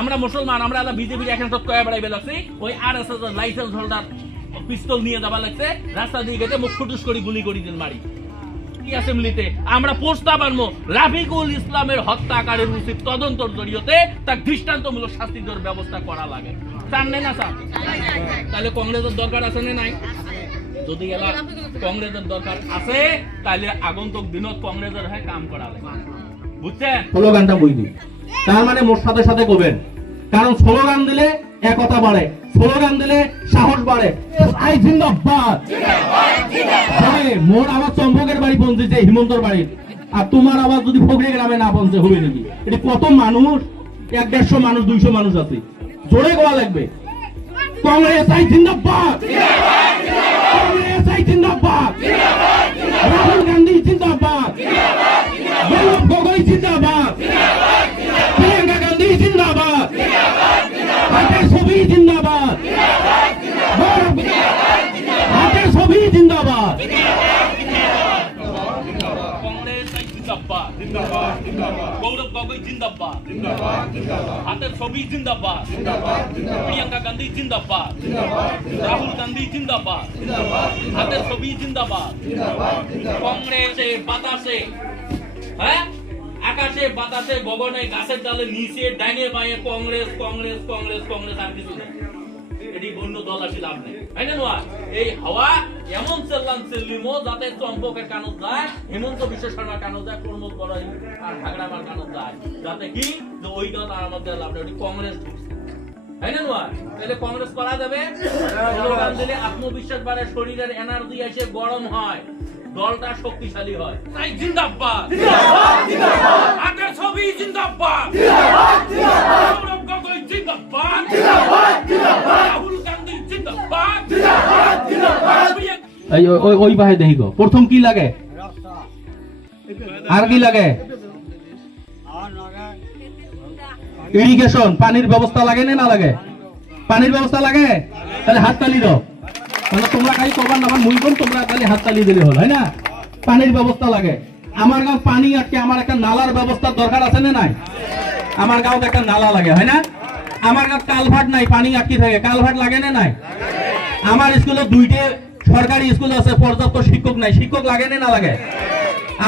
আমরা মুসলমান, আমরা বিজেপির এখন সব কয়া বেড়াইবে লাগছি, ওই আরএসএস এর লাইসেন্স হোল্ডার পিস্তল নিয়ে যাবা লাগছে, রাস্তা দিয়ে গেছে মুখ ফুটুস করি গুলি করি দিন মারি কি অ্যাসেম্বলিতে। আমরা প্রস্তাব আনবো রাফিকুল ইসলামের হত্যাকারীর উচিত তদন্তর জড়িয়তে তার দৃষ্টান্তমূলক শাস্তি দেওয়ার ব্যবস্থা করা লাগে। চান নেই না চান? তাহলে কংগ্রেসের দরকার আছে না নাই? যদি এলা কংগ্রেসের দরকার আছে তাহলে আগন্তুক দিনত কংগ্রেসের হয়ে কাম করা লাগে, বুঝছেন? স্লোগানটা বুঝলি, তার মানে মোর সাথে সাথে করবেন, কারণ স্লোগান দিলে একতা বাড়ে, স্লোগান দিলে সাহস বাড়ে। আই জিন্দাবাদ। মোর আবার চম্পকের বাড়ি পৌঁছেছে, হিমন্তর বাড়ি, আর তোমার আবার যদি ফকরি গ্রামে না পৌঁছে হবে নাকি? এটি কত মানুষ, 100-150 মানুষ, 200 মানুষ আছে, জোরে গোয়া লাগবে। কংগ্রেস আই জিন্দাবাদ, কংগ্রেস আই জিন্দাবাদ, রাহুল গান্ধী জিন্দাবাদ, বল্লভ গগৈ জিন্দাবাদ, প্রিয়াঙ্কা গান্ধী জিন্দাবাদ, হাতের ছবি জিন্দাবাদ, হাতের ছবি জিন্দাবাদ। কংগ্রেস জিন্দাবাদ, গৌরব গগৈ জিন্দাবাদ, হাতের ছবি জিন্দাবাদ, প্রিয়াঙ্কা গান্ধী জিন্দাবাদ, রাহুল গান্ধী জিন্দাবাদ, হাতের ছবি জিন্দাবাদ। কংগ্রেসে বাতাসে, হ্যাঁ আকাশে বাতাসে গগনে গাছের ডালে নিচে ডাইনে বাঁয়ে কংগ্রেস কংগ্রেস কংগ্রেস কংগ্রেস, আর কিছু নেই। এটি অন্য দল আসি লাভ নেই, তাই না? এই হাওয়া এমন চেল্লান চেল্লিমো যাতে চম্পকের কানত যায়, হেমন্ত বিশ্ব শর্মার কানত যায়, প্রমোদ বড়াই আর ভাগড়ামার কানত যায়, যাতে কি যে ওই দল আর আমাদের লাভ নেই। কংগ্রেস ঢুকছে, তাই না? তাহলে কংগ্রেস করা যাবে। স্লোগান দিলে আত্মবিশ্বাস বাড়ে, শরীরের এনার্জি এসে গরম হয়, দলটা শক্তিশালী হয়। তাই জিন্দাবাদ, হাতের ছবি জিন্দাবাদ, গৌরব গগৈ জিন্দাবাদ, রাহুল গান্ধী জিন্দাবাদ। ওই বাহে দেখি গো, প্রথম কি লাগে আর কি লাগে? ইরিগেশন, পানির ব্যবস্থা লাগে না লাগে? পানির ব্যবস্থা লাগে, তাহলে হাত তালি দাও। মানে তোমরা খালি কবার না, মুই কোন তোমরা খালি হাত তালি দিলে হল, হয় না? পানির ব্যবস্থা লাগে। আমার গাঁও পানি আটকে, আমার একটা নালার ব্যবস্থার দরকার আছে না নাই? আমার গাঁও একটা নালা লাগে, হয় না? আমার গাঁও কালভার্ট নাই, পানি আটকে থাকে, কালভার্ট লাগে না নাই? আমার স্কুলে 2টে সরকারি স্কুল আছে, পর্যাপ্ত শিক্ষক নাই, শিক্ষক লাগে না লাগে?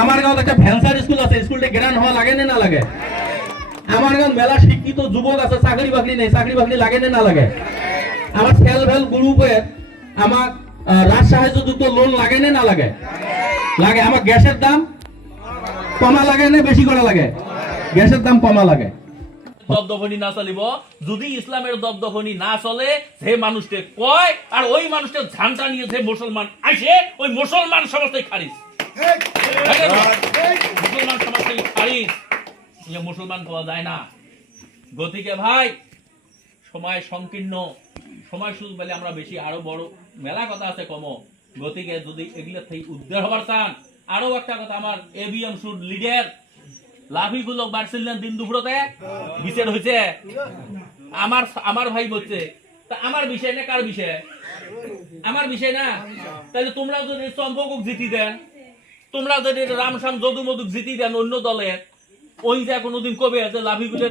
আমার গাঁও একটা ভ্যান্সার স্কুল আছে, স্কুলটা গ্রান্ড হওয়া লাগে না লাগে? আমার গাঁও মেলা শিক্ষিত যুবক আছে, চাকরি বাকরি নেই, চাকরি বাকরি লাগে না লাগে? আমার সেলফ হেল্প গ্রুপে আমার রাজ সাহায্য যুক্ত লোন লাগে না লাগে? লাগে। আমার গ্যাসের দাম কমা লাগে না বেশি করা লাগে? গ্যাসের দাম কমা লাগে। দবদবনি না চলিব, যদি ইসলামের দবদবনি না চলে, যে মানুষকে কয় আর ওই মানুষকে ঝান্ডা নিয়ে যে মুসলমান আসে, ওই মুসলমান সমাজটাই খারিজ, মুসলমান সমাজটাই খারিজ, মুসলমান পাওয়া যায় না। গতিকে ভাই সময় সংকীর্ণ, সময় সুযোগ পেলে আমরা বেশি আরো বড় মেলা কথা আছে কম। গতিকে যদি এগুলো থেকে উদ্ধার হবার চান, আরো একটা কথা, আমার এবিএম শুড লিডার লাফিগুলো বাড়ছিলেন দিন দুপুরতে বিচার হয়েছে, আমার ভাই বলছে, তা আমার বিষয় না কার বিষয়? আমার বিষয় না। তাহলে তোমরা যদি চম্পকক জিতি দেন, তোমরা যদি রামশ্যাম যদু মধুক জিতি দেন অন্য দলের, ওই যে কোনোদিন কবে আছে লাফিগুলের